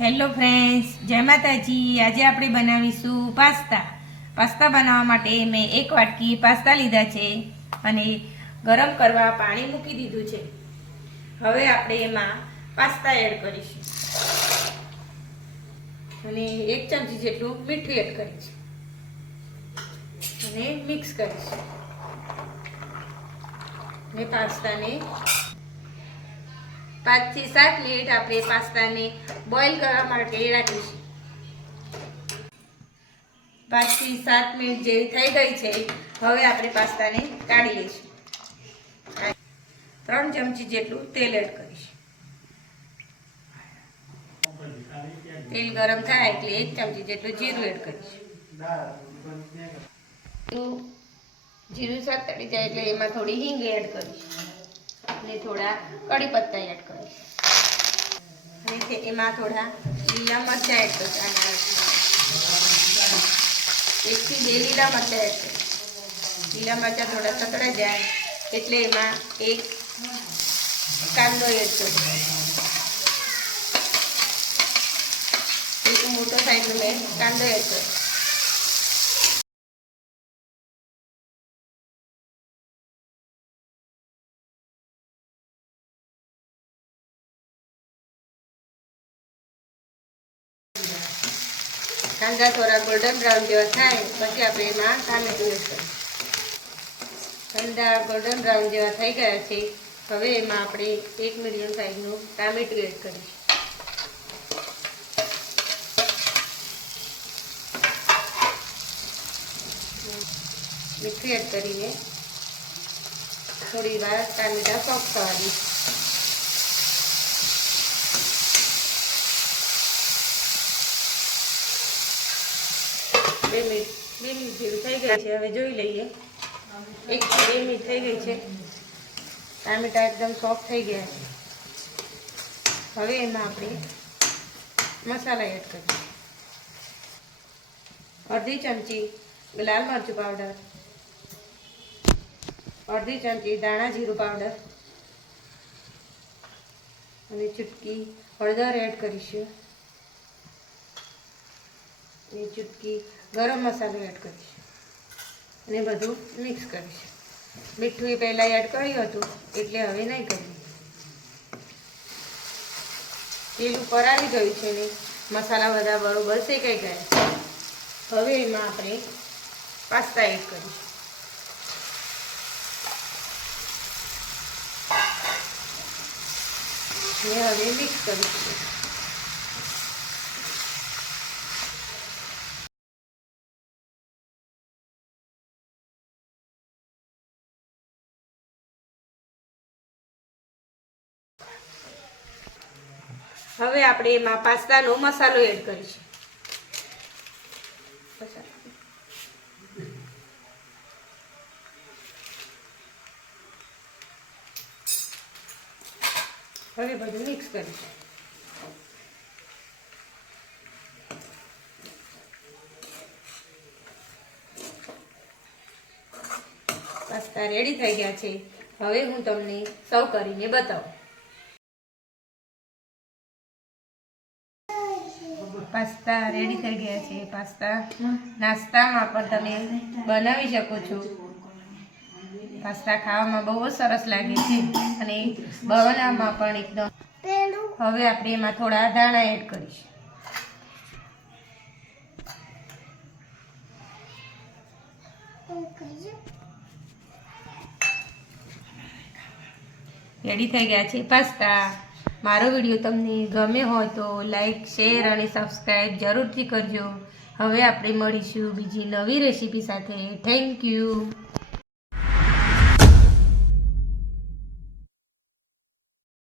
Hello friends જય માતાજી. આજે આપણે બનાવીશું પાસ્તા. પાસ્તા બનાવવા માટે મેં એક વાટકી પાસ્તા લીધા છે અને ગરમ કરવા પાણી મૂકી દીધું છે. હવે આપણે એમાં પાસ્તા એડ કરીશું. અને એક ચમચી જેટલું મીઠું એડ કરીશું. અને મિક્સ કરીશું. અને પાસ્તાને પાંચથી સાત મિનિટ આપણે પાસ્તાને બોઇલ કરવા માટે રાખીશું. પાંચથી સાત મિનિટ જેવી થઈ ગઈ છે. હવે આપણે પાસ્તાને કાઢી લઈશું. ત્રણ ચમચી જેટલું તેલ એડ કરીશું. તેલ ગરમ થાય એટલે એક ચમચી જેટલું જીરું એડ કરીશું. જીરું- શાક તળી જાય એટલે એમાં થોડી હિંગ એડ કરીશું. અને થોડા કડી પત્તા એડ કરીશ અને એમાં થોડા લીલા મરચાં એડ કરીશ એકથી બે લીલા મરચાં એડ કરીશ લીલા મરચાં થોડા સતળાઈ જાય, એટલે એમાં એક કાંદો એડ કરીશ એક મોટો સાઈઝનો મેં કાંદો એડ કરીશ કાંદા થોડા ગોલ્ડન બ્રાઉન જેવા થાય, પછી આપણે એમાં ટામેટું એડ કરીશું કાંદા ગોલ્ડન બ્રાઉન જેવા થઈ ગયા છે, હવે એમાં આપણે એક મીડિયમ સાઈઝનું ટામેટું એડ કરીશું. મીઠું એડ કરીને થોડી વાર ટામેટા સોફ્ટ થવા દઈશું બે મિનિટ બે મિનિટ જેવી થઈ ગઈ છે, હવે જોઈ લઈએ. એક બે મિનિટ થઈ ગઈ છે. ટામેટા એકદમ સોફ્ટ થઈ ગયા છે. હવે એમાં આપણે મસાલા એડ કરીએ. અડધી ચમચી લાલ મરચું પાવડર અડધી ચમચી દાણા જીરું પાવડર અને ચૂટકી હળદર એડ કરીશું. અને ચૂટકી ગરમ મસાલો એડ કરીશ. અને બધું મિક્સ કરીશ. મીઠું એ પહેલાં એડ કર્યું હતું, એટલે હવે નહીં કર્યું તેલ આવી ગયું છે ને, મસાલા બધા બરોબર શેકાઈ ગયા હવે એમાં આપણે પાસ્તા એડ કરીશું. ને હવે મિક્સ કરીશું. હવે આપણે એમાં પાસ્તાનો મસાલો એડ કરીશું. હવે બધું મિક્સ કરીશું પાસ્તા રેડી થઈ ગયા છે. હવે હું તમને સર્વ કરીને બતાવું. પાસ્તા રેડી થઈ ગયા છે. પાસ્તા, નાસ્તામાં પણ તમે બનાવી શકો છો. પાસ્તા ખાવામાં બહુ સરસ લાગે છે અને બનાવવામાં પણ એકદમ હવે આપણે એમાં થોડા દાણા એડ કરીશું. રેડી થઈ ગયા છે પાસ્તા. મારો વીડિયો તમને ગમે હોય તો લાઈક શેર અને સબસ્ક્રાઈબ જરૂરથી કરજો. હવે આપણે મળીશું બીજી નવી રેસીપી સાથે. Thank you